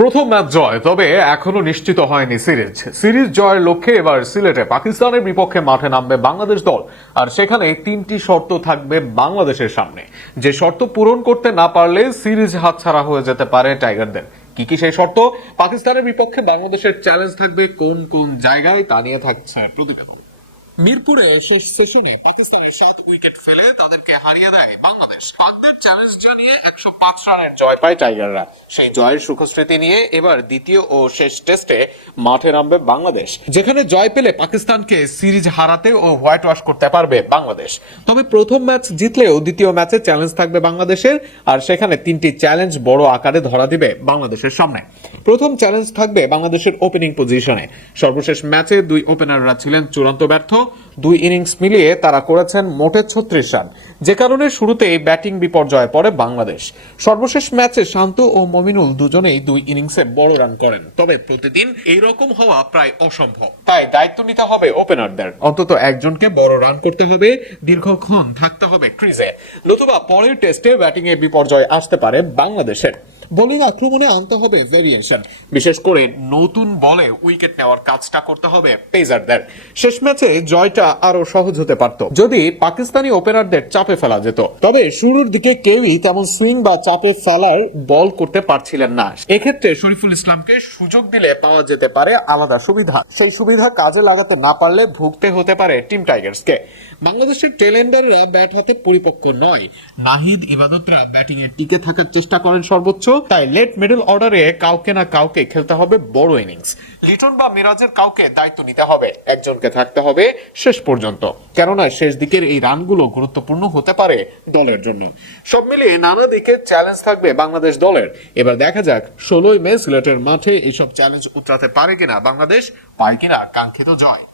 প্রথম ম্যাচ জয়, তবে এখনো নিশ্চিত হয়নি সিরিজ জয়ের লক্ষ্যে এবার সিলেটে পাকিস্তানের বিপক্ষে মাঠে নামবে বাংলাদেশ দল। আর সেখানে তিনটি শর্ত থাকবে বাংলাদেশের সামনে, যে শর্ত পূরণ করতে না পারলে সিরিজ হাতছাড়া হয়ে যেতে পারে টাইগারদের। কি কি সেই শর্ত, পাকিস্তানের বিপক্ষে বাংলাদেশের চ্যালেঞ্জ থাকবে কোন কোন জায়গায়, তা নিয়ে থাকছে প্রতিবেদন। মিরপুরে শেষ সেশনে পাকিস্তানের 7 উইকেট ফেলে তাদেরকে হারিয়ে দেয় বাংলাদেশ। পাকদের চ্যালেঞ্জ জানিয়ে 105 রানের জয় পায় টাইগাররা। সেই জয়ের সুখস্মৃতি নিয়ে এবার দ্বিতীয় ও শেষ টেস্টে মাঠে নামবে বাংলাদেশ, যেখানে জয় পেলে পাকিস্তানকে সিরিজ হারাতে ও হোয়াইট ওয়াশ করতে পারবে বাংলাদেশ। তবে প্রথম ম্যাচ জিতলেও দ্বিতীয় ম্যাচে চ্যালেঞ্জ থাকবে বাংলাদেশের, আর সেখানে তিনটি চ্যালেঞ্জ বড় আকারে ধরা দিবে বাংলাদেশের সামনে। প্রথম চ্যালেঞ্জ থাকবে বাংলাদেশের ওপেনিং পজিশনে। সর্বশেষ ম্যাচে দুই ওপেনাররা ছিলেন চূড়ান্ত ব্যর্থ। দুই ইনিংস মিলিয়ে তারা করেছেন মোটে 36 রান, যে কারণে শুরুতেই ব্যাটিং বিপর্যয়ে পড়ে বাংলাদেশ। সর্বশেষ ম্যাচে শান্ত ও মমিনুল দুজনেই দুই ইনিংসে বড় রান করেন, তবে প্রতিদিন এই রকম হওয়া প্রায় অসম্ভব। তাই দায়িত্ব নিতে হবে ওপেনারদের, অন্তত একজনকে বড় রান করতে হবে, দীর্ঘক্ষণ থাকতে হবে ক্রিজে, নতুবা পরের টেস্টে ব্যাটিং এ বিপর্যয় আসতে পারে বাংলাদেশের। বোলিং আক্রমণে আনতে হবে ভেরিয়েশন, বিশেষ করে নতুন বলে উইকেট নেওয়ার কাজটা করতে হবে পেসারদের। শেষ ম্যাচে জয়টা আরো সহজ হতে পারত যদি পাকিস্তানি ওপেনারদের চাপে ফেলা যেত, তবে শুরুর দিকে কেউই তেমন সুইং বা চাপে ফেলার বল করতে পারছিলেন না। এক্ষেত্রে শরীফুল ইসলামকে সুযোগ দিলে পাওয়া যেতে পারে আলাদা সুবিধা। সেই সুবিধা কাজে লাগাতে না পারলে ভুগতে হতে পারে টিম টাইগার্সকে। বাংলাদেশের টেলেন্ডাররা ব্যাট হাতে পরিপক্ক নয়। নাহিদ, ইবাদতরা ব্যাটিং এ টিকে থাকার চেষ্টা করেন সর্বোচ্চ, তাই লেট মিডল অর্ডারে কাউকে না কাউকে খেলতে হবে বড় ইনিংস। লিটন বা মিরাজের কাউকে দায়িত্ব নিতে হবে, একজনকে থাকতে হবে শেষ পর্যন্ত, কেননা শেষ দিকের এই রানগুলো গুরুত্বপূর্ণ হতে পারে দলের জন্য। সব মিলিয়ে নানা দিকে চ্যালেঞ্জ থাকবে বাংলাদেশ দলের। এবার দেখা যাক 16ই মে সিলেটের মাঠে এইসব চ্যালেঞ্জ উতরাতে পারে কিনা বাংলাদেশ, পায় কিনা কাঙ্ক্ষিত জয়।